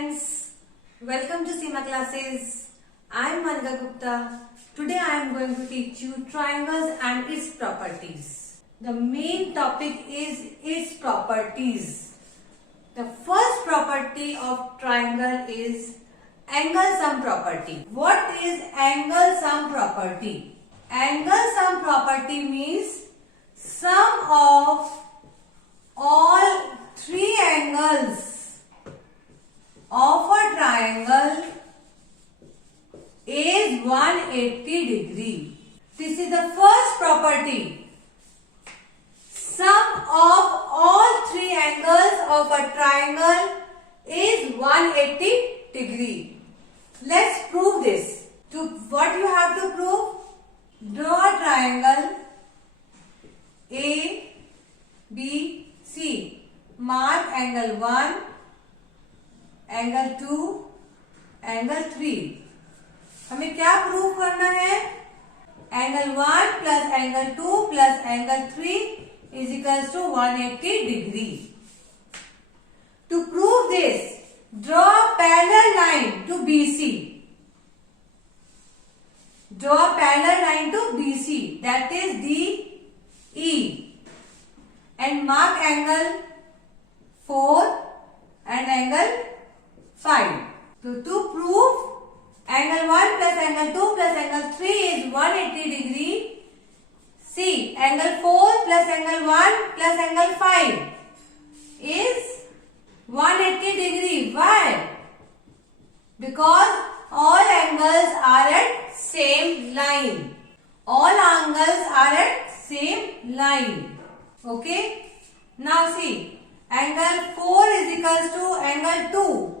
friends, welcome to Seema classes. I am Manika Gupta. Today I am going to teach you triangles and its properties. The main topic is its properties. The first property of triangle is angle sum property. What is angle sum property? Angle sum property means sum of all three angles of a triangle is 180 degree. This is the first property. Sum of all three angles of a triangle is 180 degree. Let's prove this. What you have to prove? Draw a triangle A, B, C. Mark angle 1, angle 2, angle 3. हमें क्या prove करना है? Angle 1 plus angle 2 plus angle 3 is equals to 180 degree. To prove this, draw parallel line to BC. Draw a parallel line to BC, that is DE, and mark angle 4 and angle 5. So to prove angle 1 plus angle 2 plus angle 3 is 180 degree, see angle 4 plus angle 1 plus angle 5 is 180 degree. Why? Because all angles are at same line. All angles are at same line. Okay? Now see, angle 4 is equals to angle 2.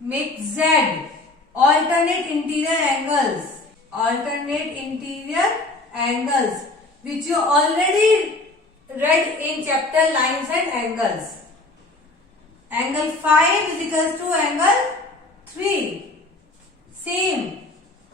Make Z alternate interior angles. Alternate interior angles, which you already read in chapter lines and angles. Angle 5 is equals to angle 3. Same.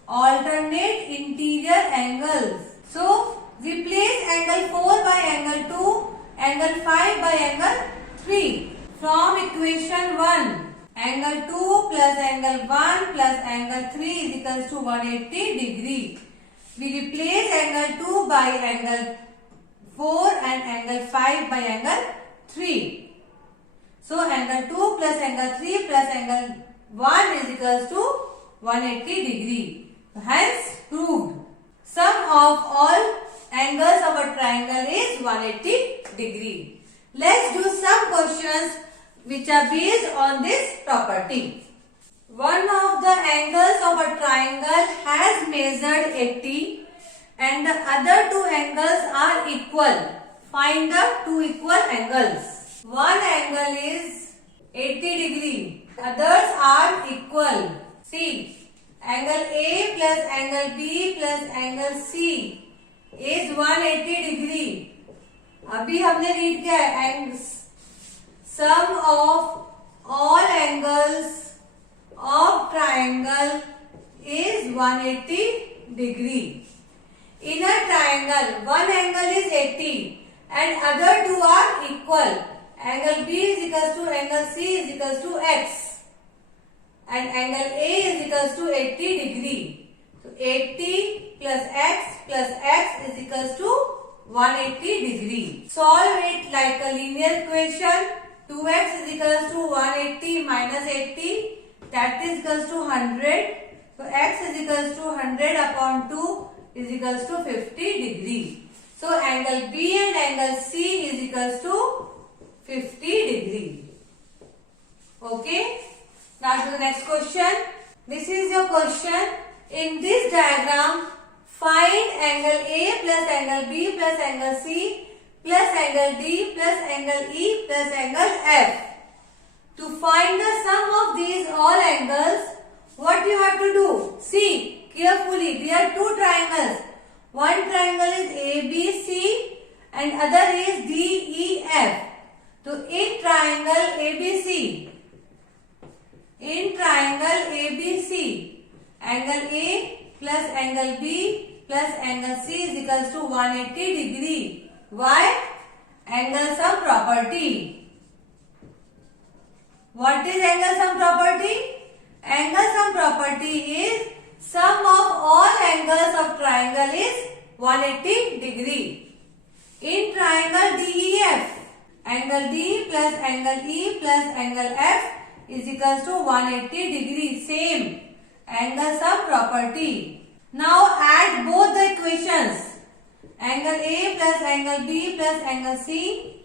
Alternate interior angles. So, replace angle 4 by angle 2, angle 5 by angle 3. From equation 1, angle 2 plus angle 1 plus angle 3 is equals to 180 degree. We replace angle 2 by angle 4 and angle 5 by angle 3. So, angle 2 plus angle 3 plus angle 1 is equals to 180 degree. Hence proved. Sum of all angles of a triangle is 180 degree. Let's do some questions which are based on this property. One of the angles of a triangle has measured 80 and the other two angles are equal. Find the two equal angles. One angle is 80 degree. Others are equal. See, angle A plus angle B plus angle C is 180 degree. अभी हमने read किया है sum of all angles of triangle is 180 degree. In a triangle, one angle is 80 and other two are equal. Angle B is equals to angle C is equals to X and angle A is equals to 80 degree. So 80 plus X is equals to 180 degree. Solve it like a linear equation. 2x is equals to 180 minus 80, that is equals to 100. So x is equals to 100 upon 2 is equals to 50 degree. So angle B and angle C is equals to 50 degree. Okay. Now to the next question. This is your question. In this diagram, find angle A plus angle B plus angle C plus angle D plus angle E plus angle F. To find the sum of these all angles, what you have to do? See carefully, there are two triangles. One triangle is ABC and other is DEF. So in triangle ABC, angle A plus angle B plus angle C is equals to 180 degree. Why? Angle sum property. What is angle sum property? Angle sum property is sum of all angles of triangle is 180 degree. In triangle DEF, angle D plus angle E plus angle F is equals to 180 degree. Same angle sum property. Now add both the equations. Angle A plus angle B plus angle C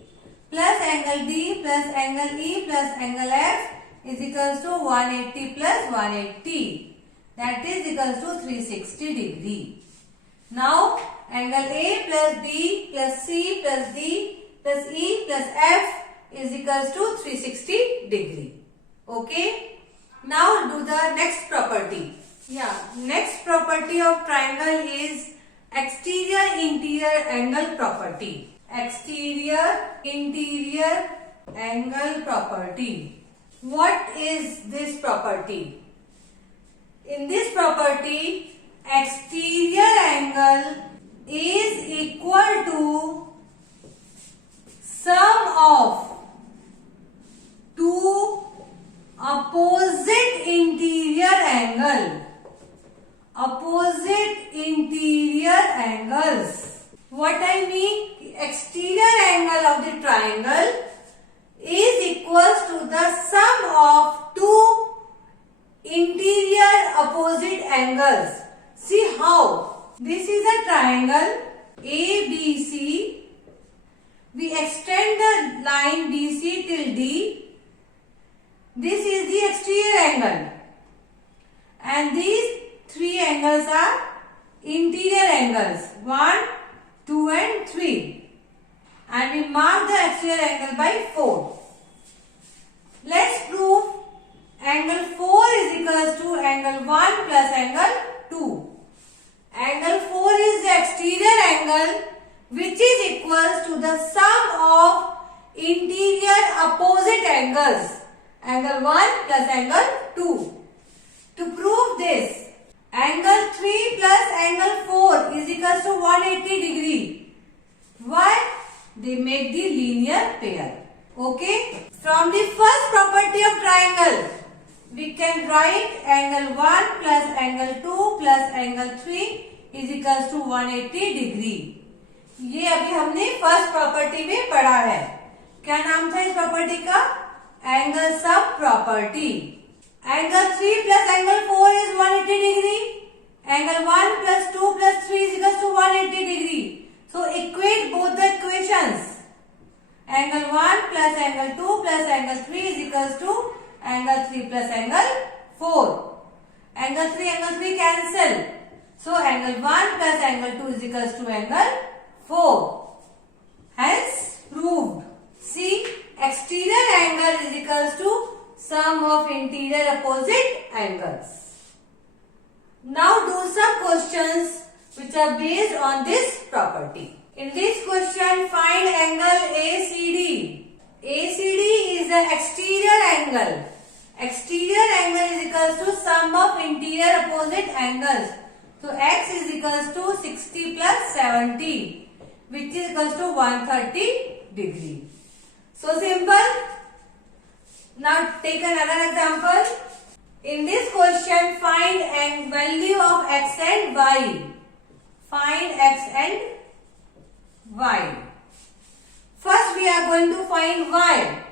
plus angle D plus angle E plus angle F is equals to 180 plus 180. That is equals to 360 degree. Now angle A plus B plus C plus D plus E plus F is equals to 360 degree. Okay. Now do the next property. Next property of triangle is exterior interior angle property. Exterior interior angle property. What is this property? In this property, exterior angle is equal to sum of two opposite interior angle. Opposite interior angles. What I mean, exterior angle of the triangle is equals to the sum of two interior opposite angles. See how? This is a triangle ABC. We extend the line BC till D. This is the exterior angle. And these three angles are interior angles. 1, 2 and 3. And we mark the exterior angle by 4. Let's prove angle 4 is equals to angle 1 plus angle 2. Angle 4 is the exterior angle which is equals to the sum of interior opposite angles. Angle 1 plus angle 2. To prove this, angle 3 plus angle 4 is equals to 180 degree. Why? They make the linear pair. Okay. From the first property of triangle, we can write angle 1 plus angle 2 plus angle 3 is equals to 180 degree. ये अभी हमने first property में पढ़ा है. क्या नाम था इस प्रॉपर्टी का? Angle sum property. Angle 3 plus angle 4 is 180 degree. Angle 1 plus 2 plus 3 is equals to 180 degree. So equate both the equations. Angle 1 plus angle 2 plus angle 3 is equals to angle 3 plus angle 4. Angle 3 cancel. So angle 1 plus angle 2 is equals to angle 4. Hence proved. See, exterior angle is equals to sum of interior opposite angles. Now do some questions which are based on this property. In this question, find angle ACD. ACD is the exterior angle. Exterior angle is equals to sum of interior opposite angles. So x is equals to 60 plus 70, which is equals to 130 degree. So simple. Now take another example. In this question, find a value of x and y. Find x and y. First we are going to find y.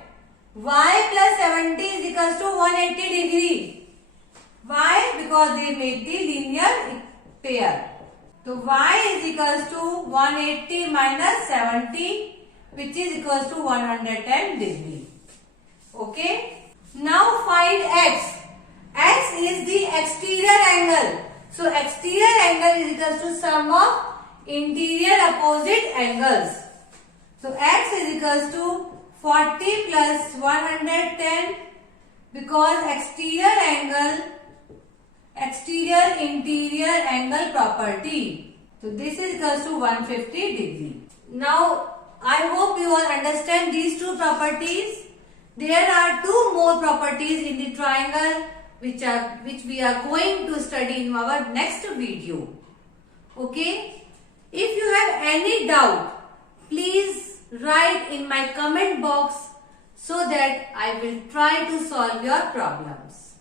Y plus 70 is equals to 180 degree. Why? Because they make the linear pair. So y is equals to 180 minus 70, which is equals to 110 degree. Okay. Now find x. X is the exterior angle. So exterior angle is equals to sum of interior opposite angles. So x is equals to 40 plus 110, because exterior interior angle property. So this is equals to 150 degree. Now I hope you all understand these two properties. There are two more properties in the triangle which we are going to study in our next video. Okay. If you have any doubt, please write in my comment box so that I will try to solve your problems.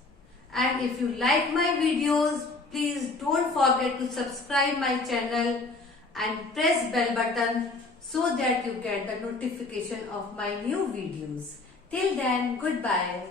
And if you like my videos, please don't forget to subscribe my channel and press bell button so that you get the notification of my new videos. Till then, goodbye.